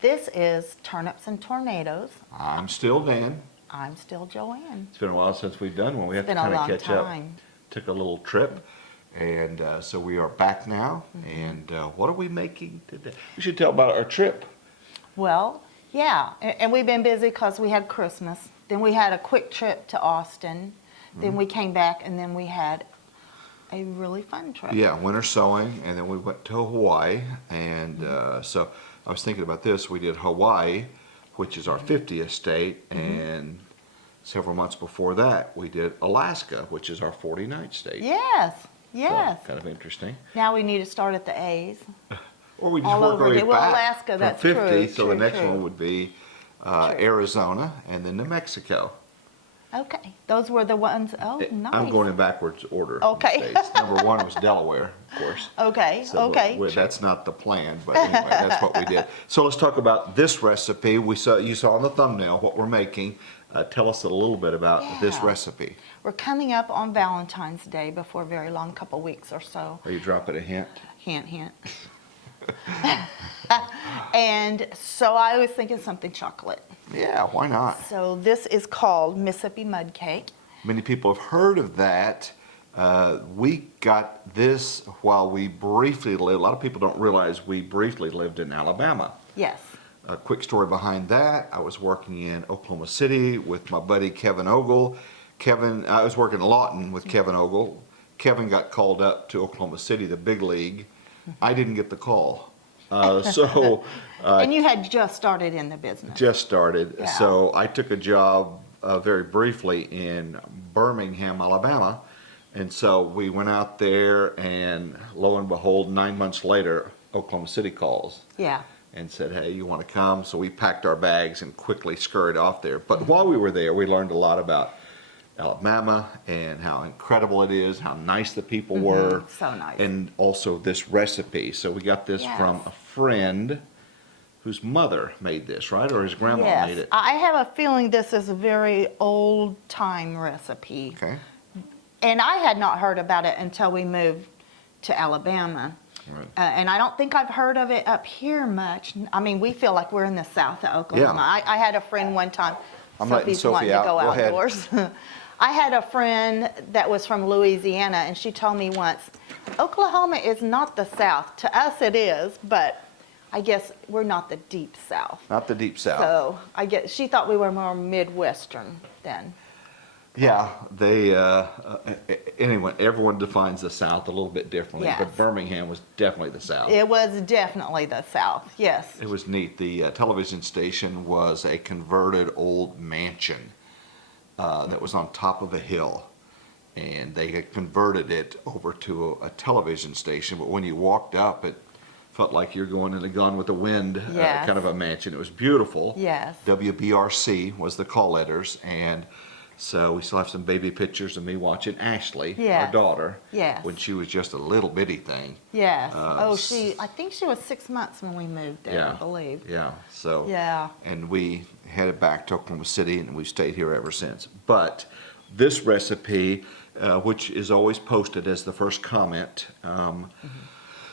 This is Turnips and Tornadoes. I'm still Dan. I'm still Joanne. It's been a while since we've done one. We have to It's been a kind of long catch up. time. Took a little trip, and so we are back now. And what are we making today? We should tell about our trip. Well, yeah, and we've been busy because we had Christmas. Then we had a quick trip to Austin. Then we came back, and then we had a really fun trip. Yeah, winter sewing, and then we went to Hawaii. And so I was thinking about this. We did Hawaii, which is our 50th state, and several months before that, we did Alaska, which is our 49th state. Yes, yes. So, kind of interesting. Now we need to start at the A's. Or we just All work over our way again. Well, back Alaska, from that's 50, true, so the true, next true. one would be Arizona, and then New Mexico. Okay, those were the ones. Oh, nice. I'm going in backwards order. Okay. States. Number one was Delaware, of course. Okay, So okay. that's not the plan, but anyway, that's what we did. So let's talk about this recipe. You saw on the thumbnail what we're making. Tell us a little bit about this Yeah. recipe. We're coming up on Valentine's Day before very long, couple weeks or so. Are you dropping a hint? Hint, hint. And so I was thinking something chocolate. Yeah, why not? So this is called Mississippi Mud Cake. Many people have heard of that. We got this while we briefly lived. A lot of people don't realize we briefly lived in Alabama. Yes. A quick story behind that, I was working in Oklahoma City with my buddy Kevin Ogle. I was working in Lawton with Kevin Ogle. Kevin got called up to Oklahoma City, the big league. I didn't get the call. And you had just started in the business. Just started. Yeah. So I took a job very briefly in Birmingham, Alabama. And so we went out there, and lo and behold, 9 months later, Oklahoma City calls. Yeah. And said, hey, you want to come? So we packed our bags and quickly scurried off there. But while we were there, we learned a lot about Alabama and how incredible it is, how nice the people were. So nice. And also this recipe. So we got this Yes. from a friend whose mother made this, right? Or his grandma made Yes. it. I have a feeling this is a very old time recipe. Okay. And I had not heard about it until we moved to Alabama. Right. And I don't think I've heard of it up here much. I mean, we feel like we're in the south of Oklahoma. Yeah. I had a friend one time. I'm letting Sophie's Sophie wanting out. to go Go ahead. outdoors. I had a friend that was from Louisiana, and she told me once, Oklahoma is not the south. To us it is, but I guess we're not the deep south. Not the deep south. So I guess she thought we were more Midwestern then. Yeah, anyway, everyone defines the South a little bit differently, Yes. but Birmingham was definitely the South. It was definitely the south, yes. It was neat. The television station was a converted old mansion that was on top of a hill, and they had converted it over to a television station, but when you walked up, it felt like you're going in a Gone with the Wind Yes. kind of a mansion. It was beautiful. Yes. WBRC was the call letters, and so we still have some baby pictures of me watching Ashley, Yes. our daughter, Yes. when she was just a little bitty thing. Yes. Uh, I think she was 6 months when we moved there, Yeah. I believe. Yeah, so. Yeah. And we headed back to Oklahoma City, and we've stayed here ever since. But this recipe, which is always posted as the first comment,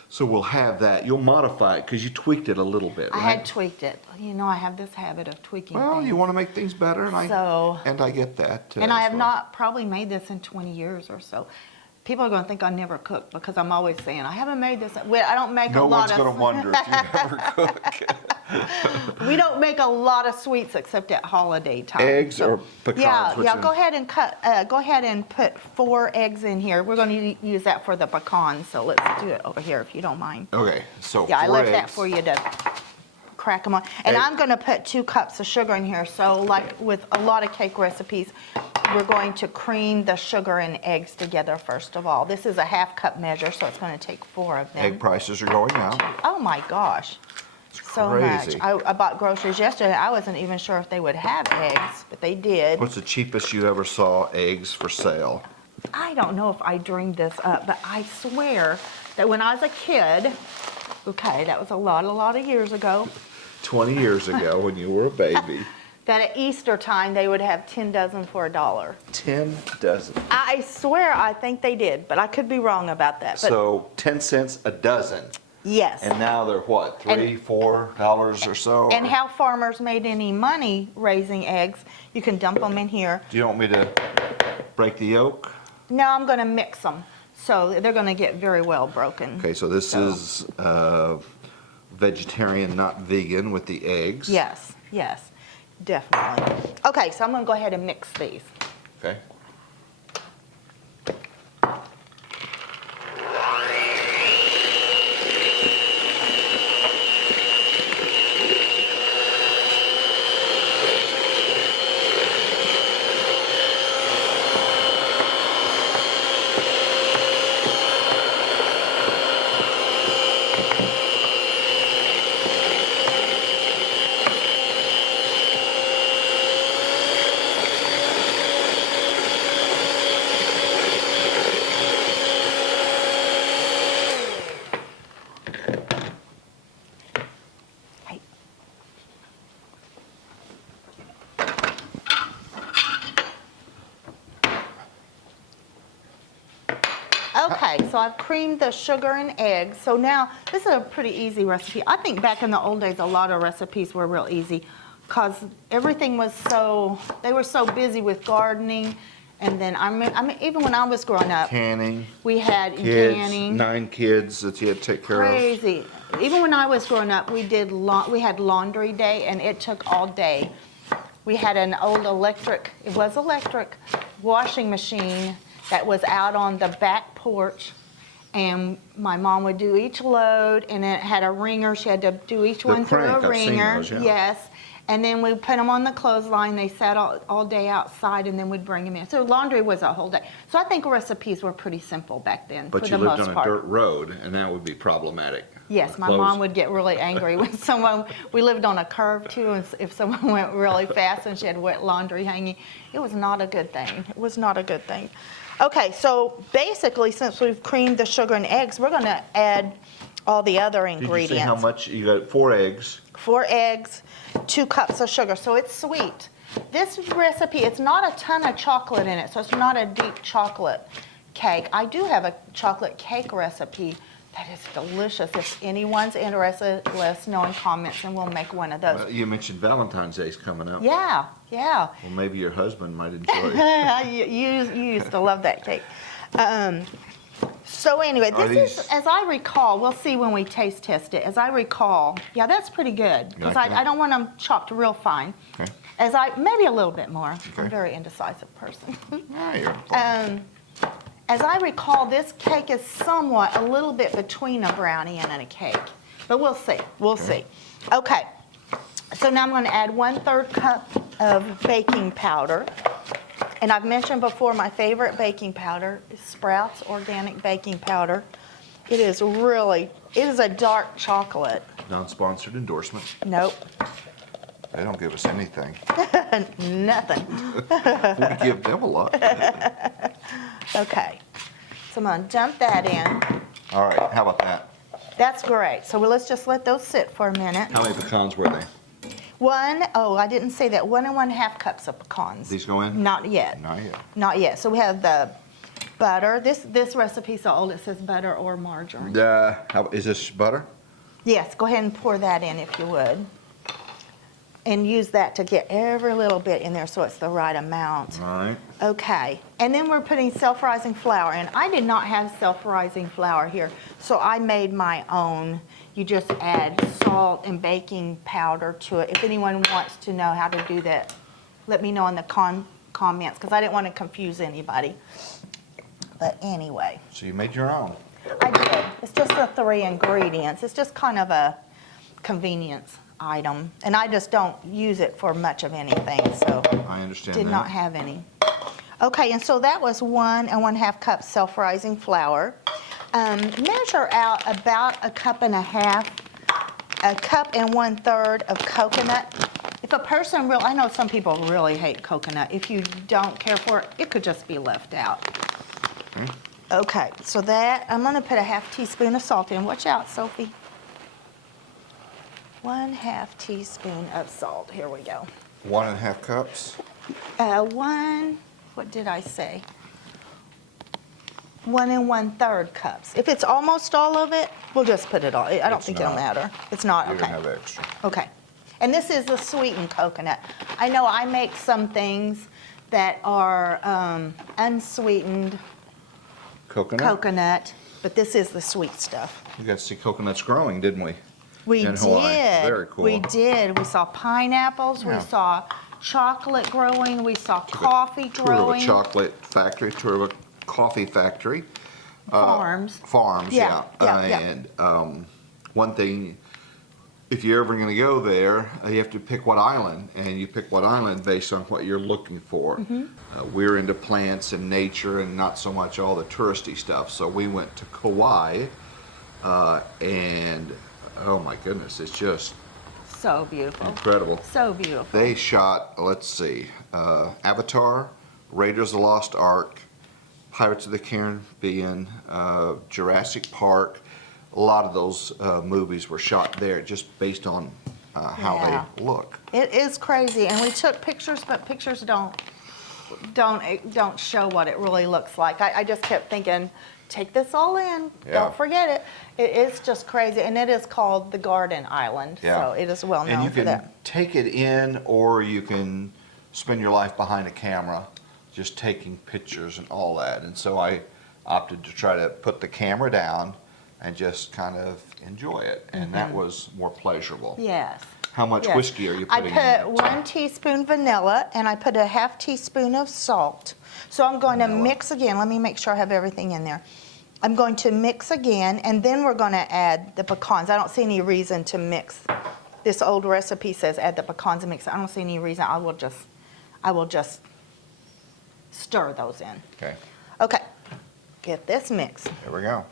so we'll have that. You'll modify it because you tweaked it a little bit, I right? had tweaked it. You know, I have this habit of tweaking Well, things. you want to make things better, and So- I get that. And I as have well. not probably made this in 20 years or so. People are going to think I never cook because I'm always saying, I haven't made this. Well, I don't make No a lot one's of... going to wonder if you ever cook. We don't make a lot of sweets except at holiday time. Eggs or pecans? Yeah, which yeah. are- Go ahead and go ahead and put 4 eggs in here. We're going to use that for the pecans, so let's do it over here if you don't mind. Okay, so Yeah, I 4 left that eggs. for you to crack them on. And Egg. I'm going to put 2 cups of sugar in here. So like with a lot of cake recipes, we're going to cream the sugar and eggs together first of all. This is a 1/2 cup measure, so it's going to take 4 of them. Egg prices are going up. Oh my gosh. So crazy. much. I bought groceries yesterday. I wasn't even sure if they would have eggs, but they did. What's the cheapest you ever saw eggs for sale? I don't know if I dreamed this up, but I swear that when I was a kid, okay, that was a lot of years ago, 20 years ago when you were a baby. that at Easter time they would have 10 dozen for $1. 10 dozen. I swear I think they did, but I could be wrong about that. But So 10 cents a dozen. Yes. And now they're what, $3, $4 or so? And how farmers made any money raising eggs, you can dump them in here. Do you want me to break the yolk? No, I'm going to mix them. So they're going to get very well broken. Okay, so this is vegetarian, not vegan with the eggs. Yes, yes, definitely. Okay, so I'm going to go ahead and mix these. Okay. Hey. Okay, so I've creamed the sugar and eggs. So now, this is a pretty easy recipe. I think back in the old days, a lot of recipes were real easy because everything was so, they were so busy with gardening. And then, I mean, even when I was growing up, Canning, we had kids, canning. 9 kids that you had to take care of. Crazy. Even when I was growing up, we had laundry day, and it took all day. We had an old electric washing machine that was out on the back porch, and my mom would do each load, and it had a wringer. She had to do each one through crank, a I've seen wringer. those, yeah. Yes. And then we put them on the clothesline. They sat all day outside, and then we'd bring them in. So laundry was a whole day. So I think recipes were pretty simple back then, But for you the lived most on part. a dirt road, and that would be problematic. Yes, my Clothes. mom would get really angry when we lived on a curve too, and if someone went really fast and she had wet laundry hanging, it was not a good thing. It was not a good thing. Okay, so basically, since we've creamed the sugar and eggs, we're going to add all the other ingredients. Did you say how much? You got 4 eggs. 4 eggs, 2 cups of sugar, so it's sweet. This recipe, it's not a ton of chocolate in it, so it's not a deep chocolate cake. I do have a chocolate cake recipe that is delicious. If anyone's interested, let us know in comments, and we'll make one of those. Well, you mentioned Valentine's Day's coming up. Yeah, yeah. Well, maybe your husband might enjoy it. you used to love that cake. So anyway, Are this is, these- as I recall, we'll see when we taste test it. As I recall, yeah, that's pretty good. Because like that? I don't want them chopped real fine. Okay. Maybe a little bit more. I'm Okay. a very indecisive person. Ah, you're fine. As I recall, this cake is somewhat a little bit between a brownie and a cake. But we'll see. We'll see. Okay. So now I'm going to add 1/3 cup of baking powder. And I've mentioned before, my favorite baking powder is Sprouts Organic Baking Powder. It is a dark chocolate. Non-sponsored endorsement. Nope, They don't give us anything. nothing. We give them a lot. Okay, so I'm gonna dump that in. All right, how about that? That's great. So let's just let those sit for a minute. How many pecans were they? I didn't say that, 1 1/2 cups of pecans. These go in? Not yet. Not yet. Not yet. So we have the butter. This recipe's so old it says butter or margarine. Is this butter? Yes, go ahead and pour that in if you would. And use that to get every little bit in there so it's the right amount. All right. Okay, and then we're putting self-rising flour in. I did not have self-rising flour here, so I made my own. You just add salt and baking powder to it. If anyone wants to know how to do that, let me know in the comments, because I didn't want to confuse anybody. But anyway, So you made your own. I did. It's just the 3 ingredients. It's just kind of a convenience item, and I just don't use it for much of anything, so I understand did that. not have any. Okay, and so that was 1 1/2 cups self-rising flour. Measure out about 1.5 cups, 1 1/3 of coconut. If a person I know some people really hate coconut. If you don't care for it, it could just be left out. Okay, so that, I'm gonna put a 1/2 teaspoon of salt in. Watch out, Sophie. 1/2 teaspoon of salt. Here we go. 1.5 cups. What did I say? 1 1/3 cups. If it's almost all of it, we'll just put it all. I don't It's think it'll not. matter. It's not, You're okay. gonna have extra. Okay. And this is the sweetened coconut. I know I make some things that are unsweetened coconut, but this is the sweet stuff. We got to see coconuts growing, didn't we? We In Hawaii. did. Very cool. We did. We saw pineapples. Yeah. We saw chocolate growing. We saw coffee Tour growing. of a chocolate factory, tour of a coffee factory. Farms. Farms, Yeah, yeah. yeah, And one thing, if you're ever going to go there, you have to pick what island, and you pick what island based on what you're looking for. Mm-hmm. We're into plants and nature and not so much all the touristy stuff. So we went to Kauai, and oh my goodness, it's just So beautiful. incredible. So beautiful. They shot, let's see, Avatar, Raiders of the Lost Ark, Pirates of the Caribbean, Jurassic Park. A lot of those movies were shot there just based on how Yeah. they look. It is crazy, and we took pictures, but pictures don't show what it really looks like. I just kept thinking, take this all in. Yeah. Don't forget it. It is just crazy, and it is called the Garden Island, Yeah. so it is well And known you for can that. take it in, or you can spend your life behind a camera, just taking pictures and all that. And so I opted to try to put the camera down and just kind of enjoy it, and that was more pleasurable. Yes. How much Yes. whiskey are you I putting in? put 1 teaspoon vanilla, and I put a 1/2 teaspoon of salt. So I'm going to Vanilla. mix again. Let me make sure I have everything in there. I'm going to mix again, and then we're going to add the pecans. I don't see any reason to mix. This old recipe says add the pecans and mix it. I don't see any reason. I will just stir those in. Okay, Okay, get this mixed. there we go.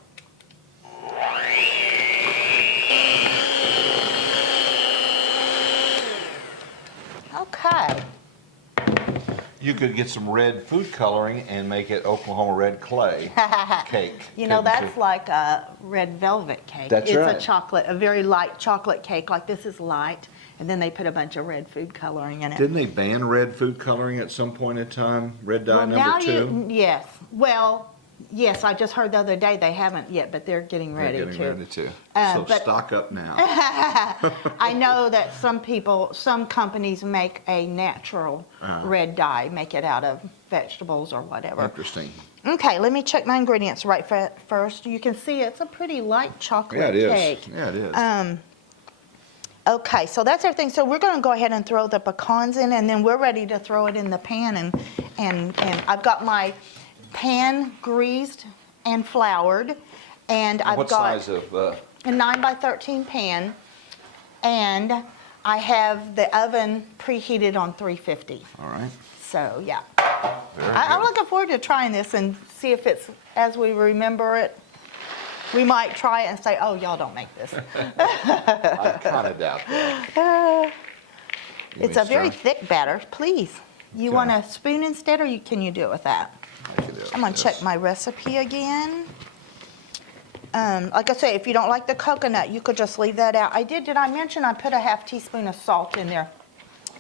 Okay. You could get some red food coloring and make it Oklahoma red clay cake. You know, couldn't that's like a red velvet cake. That's it's right. a very light chocolate cake. Like this is light, and then they put a bunch of red food coloring in it. Didn't they ban red food coloring at some point in time? Red dye Well, now number 2? yes. Well, yes, I just heard the other day they haven't yet, but they're getting ready They're getting to. ready to. So but- stock up now. I know that some companies make a natural red dye, make it out of vegetables or whatever. Interesting. Okay, let me check my ingredients right first. You can see it's a pretty light chocolate Yeah, it is. cake. Yeah, it is. Okay, so that's everything. So we're going to go ahead and throw the pecans in, and then we're ready to throw it in the pan. And I've got my pan greased and floured, and I've What got size of? a 9 by 13 pan, and I have the oven preheated on 350. All right. So yeah, Very I'm good. looking forward to trying this and see if it's as we remember it. We might try it and say, "Oh, y'all don't make this." I kind of doubt that. You It's may a very stir. thick batter. Please, you Okay. want a spoon instead, or can you do it with that? I can do it I'm gonna with check this. my recipe again. Like I say, if you don't like the coconut, you could just leave that out. Did I mention I put a 1/2 teaspoon of salt in there?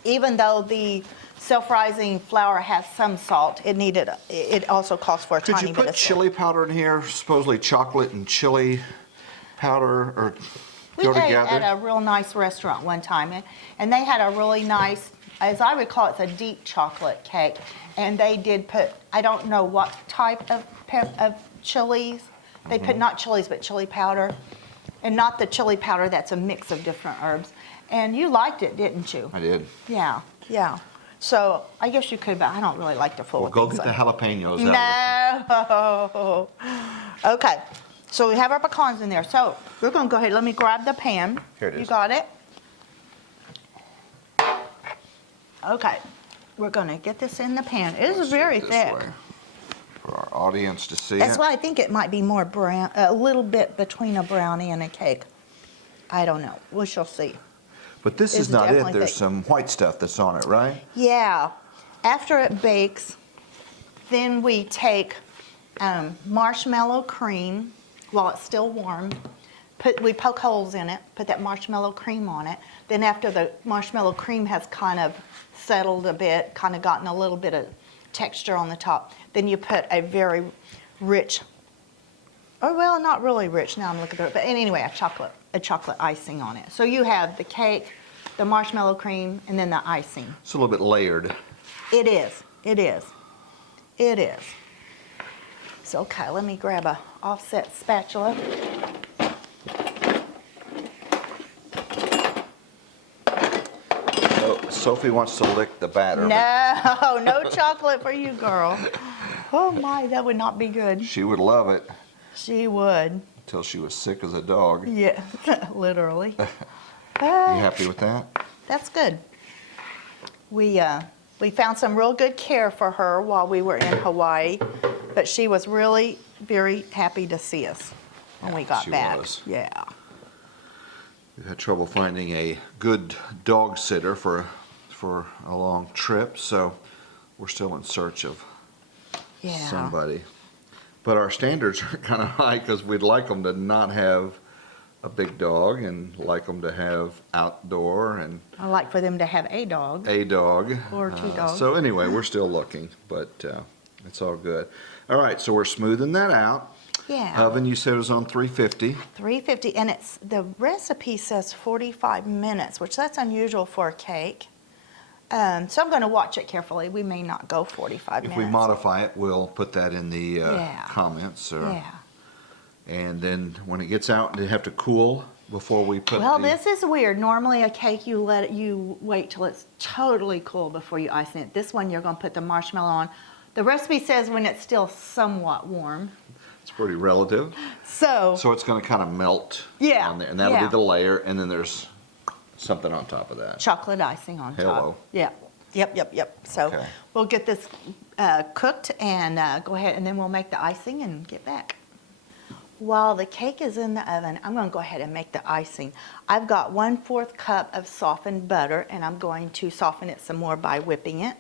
Even though the self-rising flour has some salt, it also calls for a Could tiny you bit put of salt. chili powder in here? Supposedly chocolate and chili powder or We go ate together? at a real nice restaurant one time, and they had a really nice, as I recall, it's a deep chocolate cake, and they did put, I don't know what type of chilies, they put not chilies, but chili powder, and not the chili powder that's a mix of different herbs. And you liked it, didn't you? I did. Yeah, yeah. So I guess you could, but I don't really like to fool Well, with go things get the like- jalapenos out. No. Okay, so we have our pecans in there. So we're gonna go ahead, let me grab the pan. Here it You is. got it? Okay, we're gonna get this in the pan. It is Let's very do it this thick. way for our audience to see That's it. why I think it might be more brown, a little bit between a brownie and a cake. I don't know, we shall see. But this It's is not it. definitely There's thick. some white stuff that's on it, right? Yeah, after it bakes, then we take marshmallow cream while it's still warm. We poke holes in it, put that marshmallow cream on it. Then after the marshmallow cream has kind of settled a bit, kind of gotten a little bit of texture on the top, then you put a very rich Oh, well, not really rich. Now I'm looking at it. But anyway, a chocolate icing on it. So you have the cake, the marshmallow cream, and then the icing. It's a little bit layered. It is. It is. It is. So, okay, let me grab a offset spatula. Oh, Sophie wants to lick the batter. No, no chocolate for you, girl. Oh my, that would not be good. She would love it She would. until she was sick as a dog. You Yeah, literally. happy with that? That's good. We found some real good care for her while we were in Hawaii, but she was really very happy to see us when we got She back. was. Yeah. We've had trouble finding a good dog sitter for a long trip, so we're still in search of Yeah. somebody. But our standards are kind of high because we'd like them to not have a big dog and like them to have outdoor and I like for them to have a dog. a dog. Or two dogs. So anyway, we're still looking, but it's all good. All right, so we're smoothing that out. Yeah. Oven, you said, was on 350. 350, and it's the recipe says 45 minutes, which that's unusual for a cake. So I'm going to watch it carefully. We may not go 45 If minutes. we modify it, we'll put that in the Yeah. comments. Yeah. And then when it gets out, they have to cool before we put Well, the... this is weird. Normally a cake, you wait till it's totally cool before you ice it. This one, you're going to put the marshmallow on. The recipe says when it's still somewhat warm. It's pretty relative. So So it's going to kind of melt Yeah, on there. And that'll yeah. be the layer. And then there's something on top of that. chocolate icing on top. Hello. Yeah. Yep. So Okay. we'll get this cooked and go ahead, and then we'll make the icing and get back. While the cake is in the oven, I'm going to go ahead and make the icing. I've got 1/4 cup of softened butter, and I'm going to soften it some more by whipping it.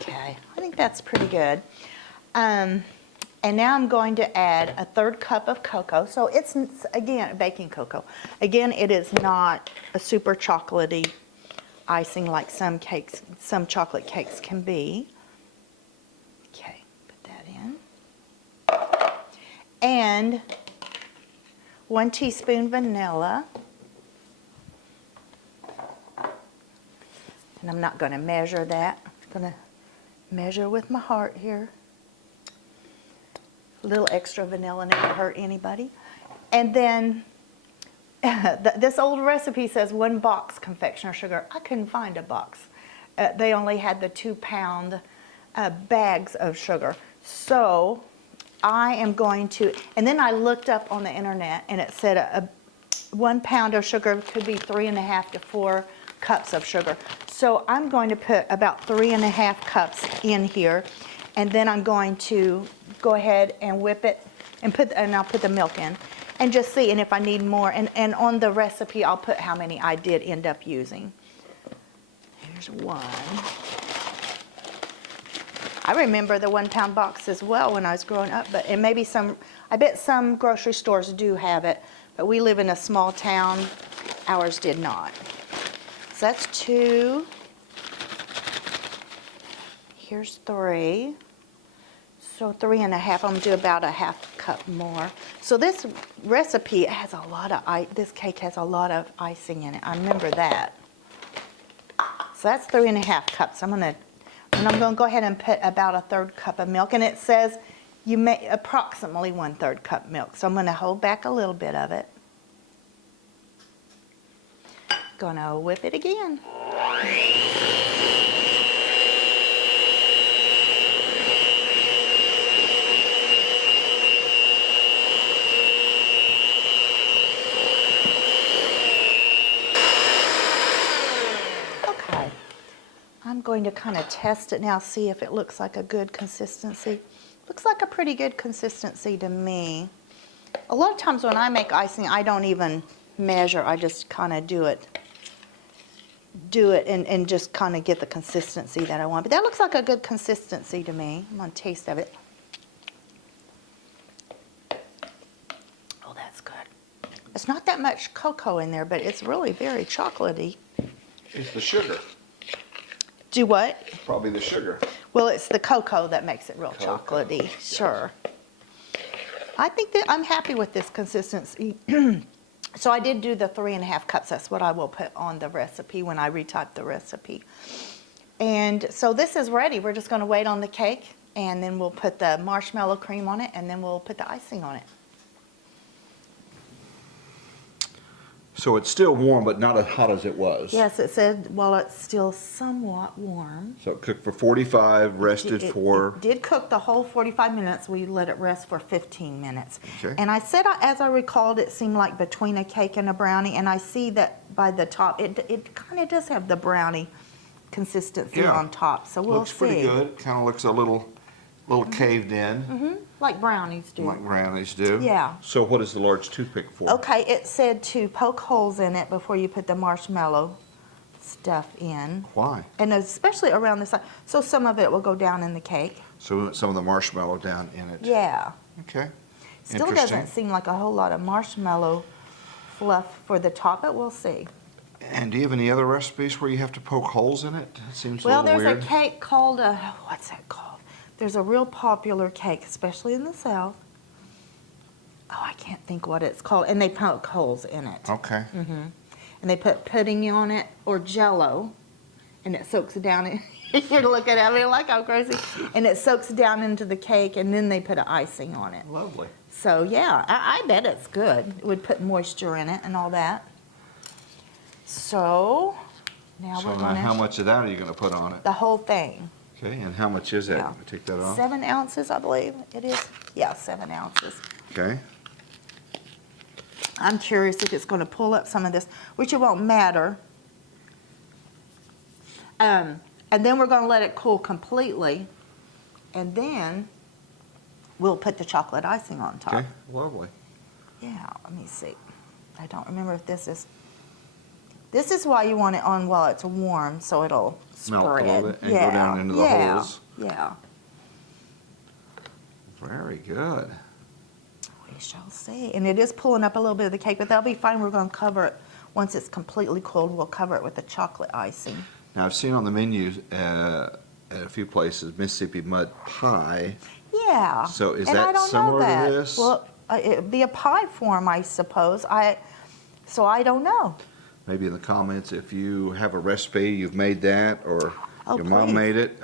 Okay, I think that's pretty good. And now I'm going to add 1/3 cup of cocoa. So it's, again, baking cocoa. Again, it is not a super chocolatey icing like some cakes, some chocolate cakes can be. Okay, put that in. And 1 teaspoon vanilla. And I'm not going to measure that. I'm going to measure with my heart here. A little extra vanilla never hurt anybody. And then this old recipe says 1 box confectioner sugar. I couldn't find a box. They only had the 2-pound bags of sugar. So I am going to, and then I looked up on the internet and it said 1 pound of sugar could be 3.5 to 4 cups of sugar. So I'm going to put about 3.5 cups in here. And then I'm going to go ahead and whip it and I'll put the milk in and just see, and if I need more. And on the recipe, I'll put how many I did end up using. Here's 1. I remember the 1 pound box as well when I was growing up, but and maybe I bet some grocery stores do have it, but we live in a small town. Ours did not. So that's 2. Here's 3. So 3.5, I'm gonna do about a 1/2 cup more. So this recipe has a lot of, this cake has a lot of icing in it. I remember that. So that's 3.5 cups. I'm gonna go ahead and put about 1/3 cup of milk. And it says you may approximately 1/3 cup milk. So I'm gonna hold back a little bit of it. Gonna whip it again. I'm going to kind of test it now, see if it looks like a good consistency. Looks like a pretty good consistency to me. A lot of times when I make icing, I don't even measure. I just kind of do it and just kind of get the consistency that I want. But that looks like a good consistency to me. I'm going to taste of it. that much cocoa in there, but it's really very chocolatey. It's the sugar. Do what? Probably the sugar. Well, it's the cocoa that makes it real Cocoa, chocolatey, yes. sure. I think that I'm happy with this consistency. So I did do the 3.5 cups. That's what I will put on the recipe when I retype the recipe. And so this is ready. We're just going to wait on the cake, and then we'll put the marshmallow cream on it, and then we'll put the icing on it. So it's still warm, but not as hot as it was. Yes, it said while it's still somewhat warm. So it cooked for 45, rested for... It did cook the whole 45 minutes. We let it rest for 15 minutes. Okay. And I said, as I recalled, it seemed like between a cake and a brownie, and I see that by the top, it kind of does have the brownie consistency Yeah. on top, so we'll looks see. pretty good. Kind of looks a little caved in, Like brownies do. like brownies do. Yeah. So what is the large toothpick for? Okay, it said to poke holes in it before you put the marshmallow stuff in, Why? and especially around the side, so some of it will go down in the cake. So we want some of the marshmallow down in it. Yeah. Okay. Still Interesting. doesn't seem like a whole lot of marshmallow fluff for the top, but we'll see. And do you have any other recipes where you have to poke holes in it? It seems a Well, little there's weird. a cake called what's that called? There's a real popular cake, especially in the South. Oh, I can't think what it's called. And they poke holes in it. Okay. And they put pudding on it or Jell-O, and it soaks down in. You're looking at me like I'm crazy. And it soaks down into the cake, and then they put an icing on it. Lovely. So yeah, I bet it's good. It would put moisture in it and all that. So now So we're now going how to much of that are you going to put on it? the whole thing. Okay, and how much is that? Yeah. Take that off. 7 ounces, I believe it is. Yeah, 7 ounces. Okay. I'm curious if it's going to pull up some of this, which it won't matter. And then we're going to let it cool completely, and then we'll put the chocolate icing on top. Okay, lovely. Yeah, let me see. I don't remember if this is. This is why you want it on while it's warm, so it'll spread. Melt a little bit and go down into the holes. Yeah, Very good. we shall see. And it is pulling up a little bit of the cake, but that'll be fine. We're going to cover it. Once it's completely cold, we'll cover it with the chocolate icing. Now, I've seen on the menu at a few places Mississippi mud pie. Yeah. So is and that I don't similar know that. to this? Well, it'd be a pie form, I suppose. So I don't know. Maybe in the comments, if you have a recipe, you've made that, or Oh, your mom please. made it,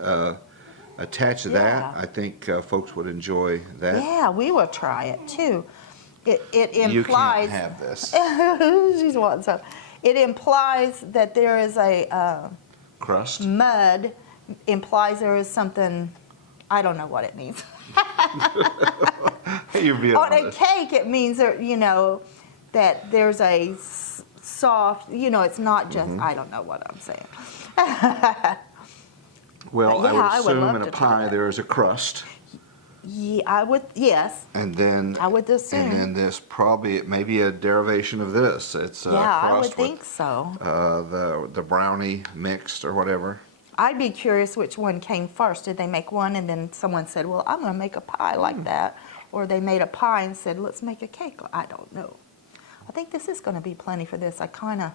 attach that. Yeah. I think folks would enjoy that. Yeah, we will try it too. It You implies. can't have this. She's wanting some. It implies that there is a Crust? mud. Implies there is something. I don't know what it means. You're being On a honest. cake, it means that there's a soft. It's not just. Mm-hmm. I don't know what I'm saying. Well, Yeah, I I would would assume love in a to try pie that. there is a crust, Yeah, I would. Yes, and then I would assume. and then this probably it may be a derivation of this. It's a yeah, I would crust think with so. the brownie mixed or whatever. I'd be curious which one came first. Did they make one and then someone said, well, I'm going to make a pie like that? Or they made a pie and said, let's make a cake? I don't know. I think this is going to be plenty for this. I kind of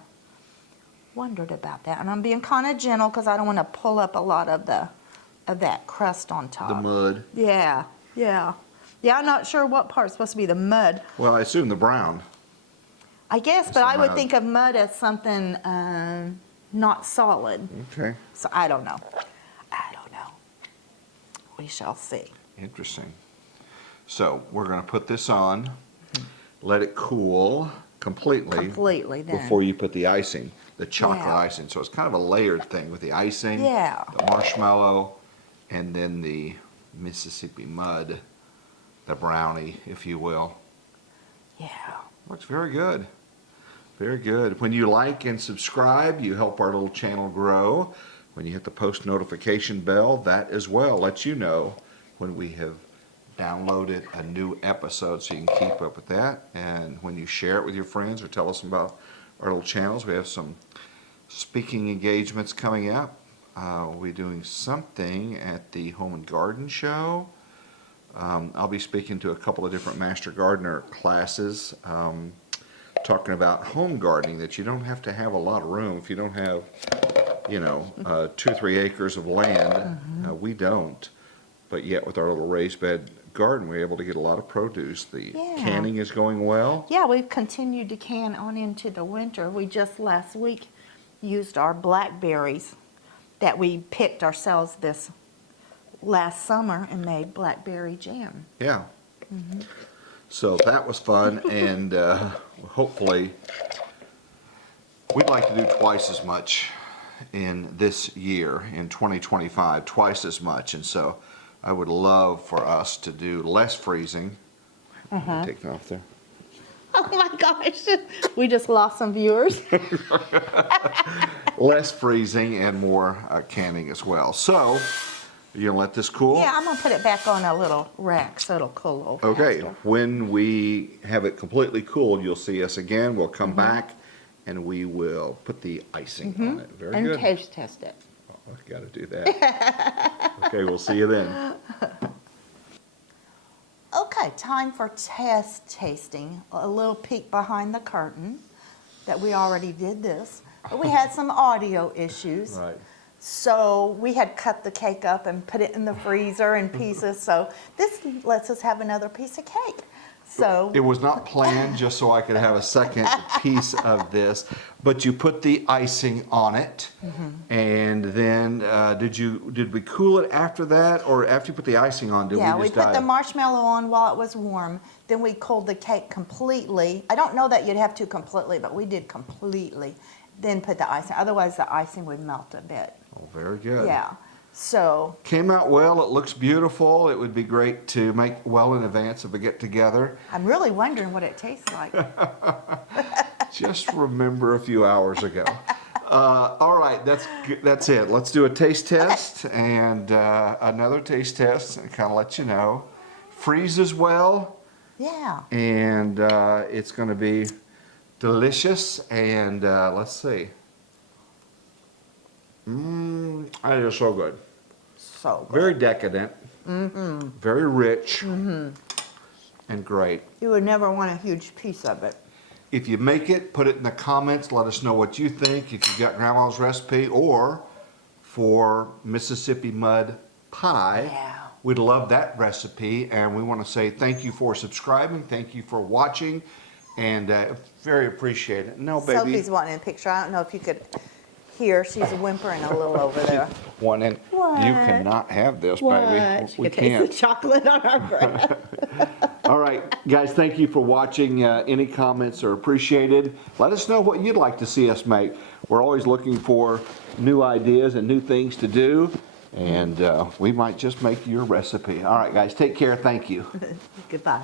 wondered about that. And I'm being kind of gentle because I don't want to pull up a lot of that crust on top. The mud. Yeah, yeah. Yeah, I'm not sure what part's supposed to be the mud. Well, I assume the brown. I guess, It's but the I would mud. think of mud as something not solid. Okay. So I don't know. I don't know. We shall see. Interesting. So we're going to put this on, let it cool completely Completely then. before you put the icing, the chocolate Yeah. icing. So it's kind of a layered thing with the icing, Yeah. the marshmallow, and then the Mississippi mud, the brownie, if you will. Yeah. Looks very good. Very good. When you like and subscribe, you help our little channel grow. When you hit the post notification bell, that as well lets you know when we have downloaded a new episode, so you can keep up with that. And when you share it with your friends or tell us about our little channels, we have some speaking engagements coming up. We'll be doing something at the Home and Garden Show. I'll be speaking to a couple of different Master Gardener classes, talking about home gardening, that you don't have to have a lot of room. If you don't have, 2 or 3 acres of land, we don't. But yet with our little raised bed garden, we're able to get a lot of produce. The Yeah. canning is going well. Yeah, we've continued to can on into the winter. We just last week used our blackberries that we picked ourselves this last summer and made blackberry jam. Yeah. So that was fun, and hopefully we'd like to do twice as much in this year, in 2025, twice as much. And so I would love for us to do less freezing. Take that off there. Oh my gosh, we just lost some viewers. Less freezing and more canning as well. So, you gonna let this cool? Yeah, I'm gonna put it back on a little rack so it'll cool a little Okay, faster. when we have it completely cooled, you'll see us again. We'll come back and we will put the icing on it. Very And good. taste test it. Oh, I've got to do that. Okay, we'll see you then. Okay, time for test tasting. A little peek behind the curtain that we already did this. But we had some audio issues. Right. So we had cut the cake up and put it in the freezer in pieces. So this lets us have another piece of cake. So It was not planned just so I could have a second piece of this, but you put the icing on it, and then did we cool it after that, or after you put the icing on? Did yeah, we we just put the dive? marshmallow on while it was warm. Then we cooled the cake completely. I don't know that you'd have to completely, but we did completely. Then put the icing. Otherwise, the icing would melt a bit. Oh, very good. Yeah. So Came out well. It looks beautiful. It would be great to make well in advance of a get together. I'm really wondering what it tastes like. Just remember a few hours ago. All right, that's it. Let's do a taste test and another taste test and kind of let you know. Freezes well, Yeah. and it's going to be delicious. And let's see. It is so good. So good. Very decadent. Very rich. And great. You would never want a huge piece of it. If you make it, put it in the comments. Let us know what you think. If you've got Grandma's recipe, or for Mississippi mud pie, Yeah. we'd love that recipe. And we want to say thank you for subscribing. Thank you for watching. And very appreciated. No, baby. Sophie's wanting a picture. I don't know if you could hear. She's whimpering a little over there. One in. What? You cannot have this, What? baby. She We could taste can't. the chocolate on our breath. All right, guys, thank you for watching. Any comments are appreciated. Let us know what you'd like to see us make. We're always looking for new ideas and new things to do, and we might just make your recipe. All right, guys, take care. Thank you. Goodbye.